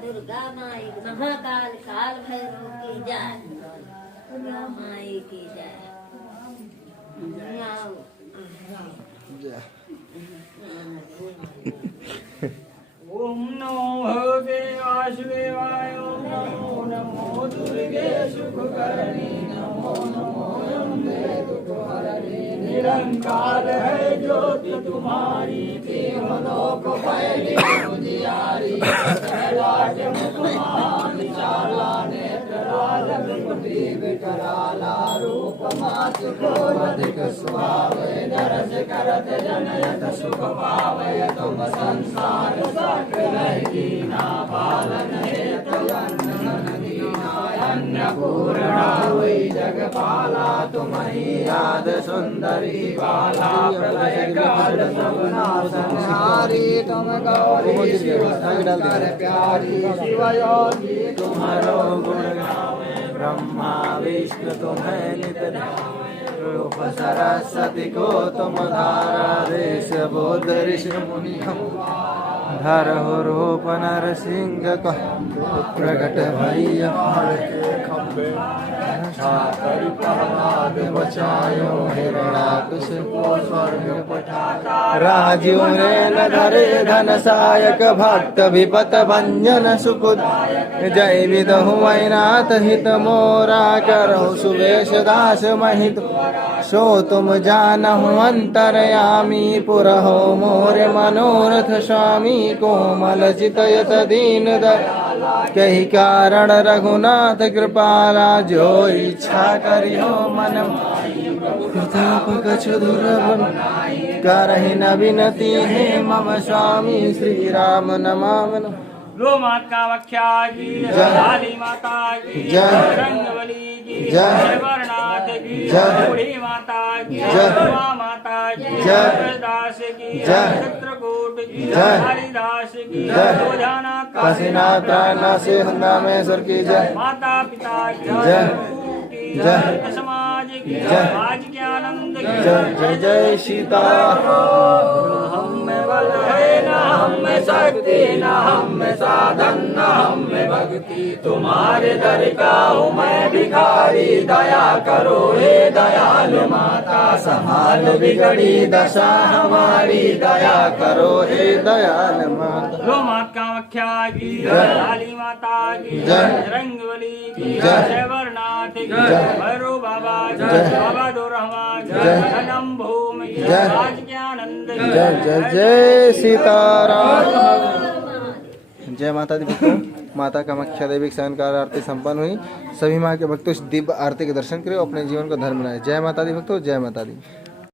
दुर्गा माई महाकाल काल भैरव की जय, दुर्गा माई की जय। ओम नमो भगवते वासुदेवाय, नमो नमो दुर्गे सुखकरणी, नमो नमो अम्बे दुखहरणी। निरंकार है ज्योति तुम्हारी, तीनों को फैली उजियारी। कैलाश मुख महान विशाला, नेत्रराज विभूति विकराला। रूप मातु को अधिक सुहावे, दरस करत जनयत सुख पावे। तुम संसार सागर दीना, पालन हेतु दीना। अन्नपूर्णा वै जगपाला, तुम्हि याद सुंदरी बाला। प्रलय काल सब नाशनहारी, तुम गौरी शिव शंकर प्यारी। शिव योगी तुम्हारो गुण गावे, ब्रह्मा विष्णु तुम्हें नित ध्यावे। रूप सरस्वती को तुम धारा, देश बोध ऋषि मुनि हम धरहु रूप नरसिंह को। प्रगट भैया प्रहलाद बचायो, हिरण्याकुश को स्वर्ग पठाता। राजीव रेल धरे धन सायक, भक्त विपत भंजन सुखदायक। जय विदहु मैनाथ हित मोरा, करहु सुवेश दास महित। सो तुम जानहु अंतरयामी, पुरहो मोर मनोरथ स्वामी। कोमल चितयत दीन दयाला, कही कारण रघुनाथ कृपाला। जो इच्छा करियो मन प्रताप कछु दुर्लभ, करहि न विनती है मम स्वामी। श्री राम नमामि। गो माता कामाख्या की जय, काली माता की जय, रंगवली की जय, वर्णाथ की जय, बूढ़ी माता की जय, माता की जय, दास की जय, चित्रकूट की जय, हरिदास की जय, रोजाना काशीनाथ प्राणनाथ से हंगामेश्वर की जय। माता पिता की जय, जय समाज की जय, आज के आनंद की जय। जय जय सीताराम। हम में बल है न हम में शक्ति, न हम में साधन, न हम में भक्ति। तुम्हारे दर का हूँ मैं भिखारी, दया करो हे दयालु माता। संभाल बिगड़ी दशा हमारी, दया करो हे दयालु माता। गो माता कामाख्या की जय, काली माता की जय, रंगवली की जय, वर्णाथ की जय, भैरव बाबा जय, बाबा दो रहमान जय, जन्म भूमि जय, आज के आनंद जय। जय जय सीताराम। जय माता दी भक्तों, माता कामाख्या देवी की शयनकार आरती संपन्न हुई। सभी माँ के भक्तों दिव्य आरती के दर्शन करें, अपने जीवन को धर्म बनाए। जय माता दी भक्तों, जय माता दी।